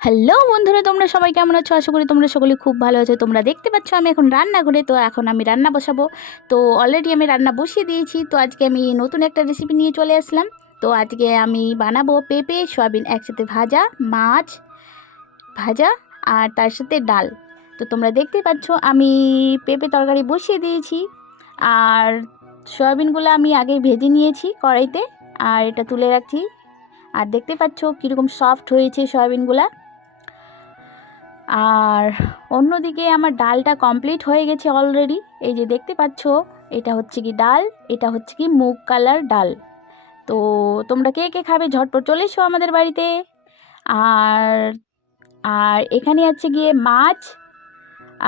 Hello বন্ধুরা, তোমরা সবাই কেমন আছো? আশা করি তোমরা সকলে খুব ভালো আছো। তোমরা দেখতে পাচ্ছ আমি এখন রান্না করে, তো এখন আমি রান্না বসাবো। তো অলরেডি আমি রান্না বসিয়ে দিয়েছি। তো আজকে আমি নতুন একটা রেসিপি নিয়ে চলে আসলাম। তো আজকে আমি বানাবো পেঁপে সয়াবিন একসাথে ভাজা, মাছ ভাজা আর তার সাথে ডাল। তো তোমরা দেখতে পাচ্ছ আমি পেঁপে তরকারি বসিয়ে দিয়েছি, আর সয়াবিনগুলো আমি আগে ভেজে নিয়েছি কড়াইতে, আর এটা তুলে রাখছি। আর দেখতে পাচ্ছ কীরকম সফট হয়েছে সয়াবিনগুলা। আর অন্যদিকে আমার ডালটা কমপ্লিট হয়ে গেছে অলরেডি। এই যে দেখতে পাচ্ছ, এটা হচ্ছে কি ডাল, এটা হচ্ছে কি মুগ কালার ডাল। তো তোমরা কে কে খাবে ঝটপট চলে এসো আমাদের বাড়িতে। আর আর এখানে আছে গিয়ে মাছ,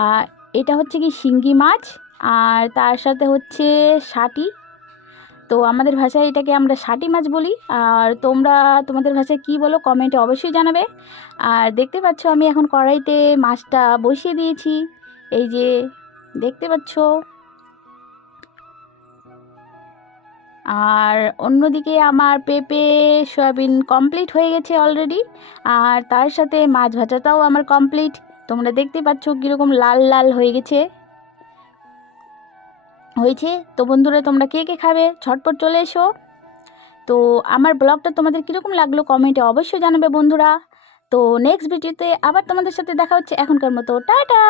আর এটা হচ্ছে কি শিঙ্গি মাছ, আর তার সাথে হচ্ছে শাটি। তো আমাদের ভাষায় এটাকে আমরা শাটি মাছ বলি, আর তোমরা তোমাদের ভাষায় কী বলো কমেন্টে অবশ্যই জানাবে। আর দেখতে পাচ্ছ আমি এখন কড়াইতে মাছটা বসিয়ে দিয়েছি, এই যে দেখতে পাচ্ছ। আর অন্যদিকে আমার পেঁপে সয়াবিন কমপ্লিট হয়ে গেছে অলরেডি, আর তার সাথে মাছ ভাজাটাও আমার কমপ্লিট। তোমরা দেখতে পাচ্ছ কীরকম লাল লাল হয়ে হয়েছে। তো বন্ধুরা, তোমরা কে কে খাবে ঝটপট চলে এসো। তো আমার ব্লগটা তোমাদের কীরকম লাগলো কমেন্টে অবশ্যই জানাবে বন্ধুরা। তো নেক্সট ভিডিওতে আবার তোমাদের সাথে দেখা হচ্ছে। এখনকার মতো টাটা।